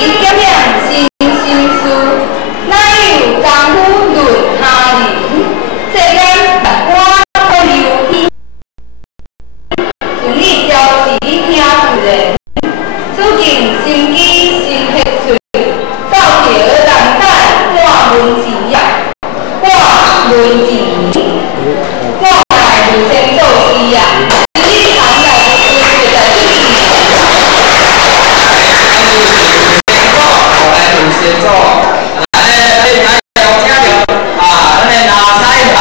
点点新心思，哪有功夫论他人？世间我可留意，像你朝时听自然，此境心机心血碎，到着人海看文字呀，看文字，我来就先做事呀。 先做，来，有请着啊，咱的拿菜吧，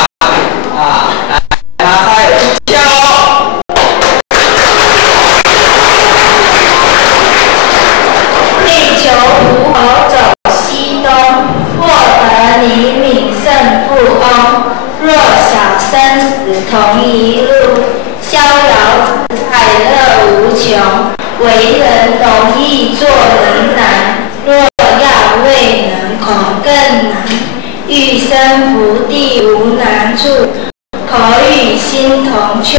啊，来拿菜，加油！欲求符合走西东，获得你名胜富翁。若小生死同一路，逍遥自在乐无穷。为人容易做人难，若要未能恐更难。欲生福地无难处，可与心同劝。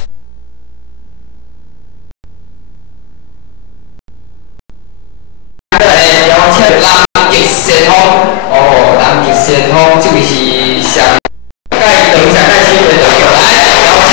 邀请南极先锋，哦，南极先锋就是上盖等上盖新闻的来邀请。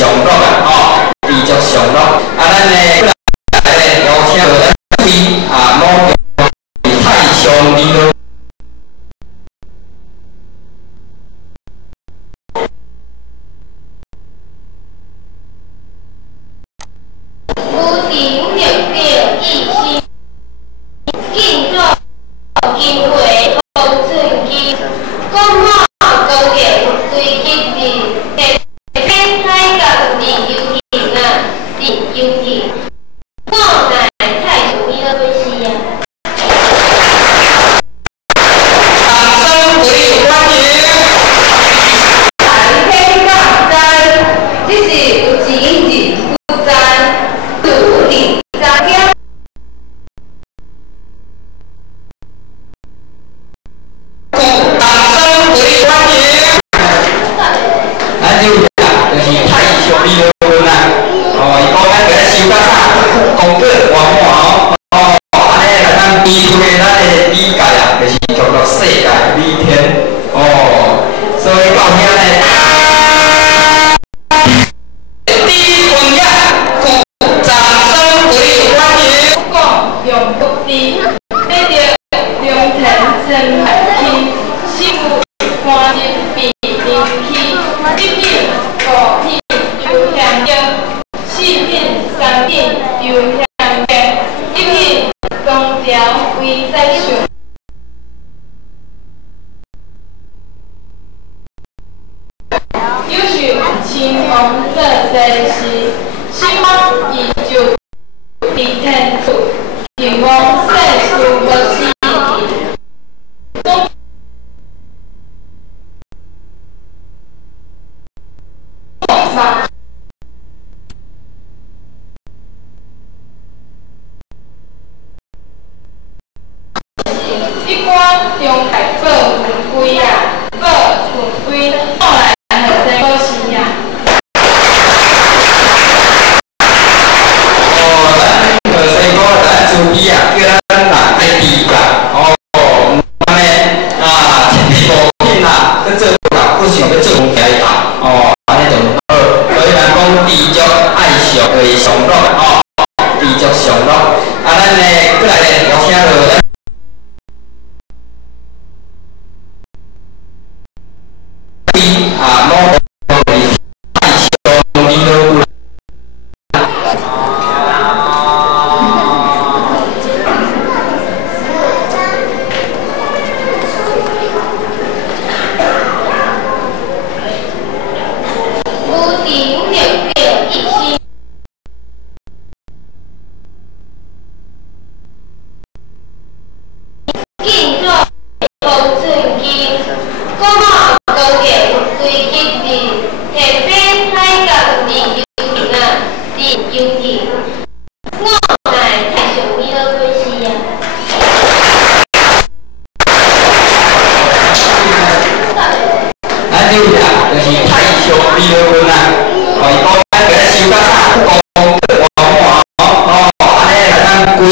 上落啊，吼，持续上落。啊，咱呢，来咧邀请咱贵啊，某太上二路。推出的咱的理解啊，就是叫做世界理天哦，所以到遐呢。 用福地，得着良田生产区，事务关心比邻区，一品五品优良的，四品三品优良的，一品工条为在上。优秀青红色在是，希望以就地天主。 希望世事不是一般用台报分归啊，报分归后来和生保时啊。 注意啊，叫咱人爱知啦，哦，咱的啊，前面无品啦，去做啦，不想要做红家啊，哦，安尼就好。所以咱讲知足爱上为上乐，哦，知足上乐。啊，咱呢，过来咧，有请落。啊，攞爱上知足。 规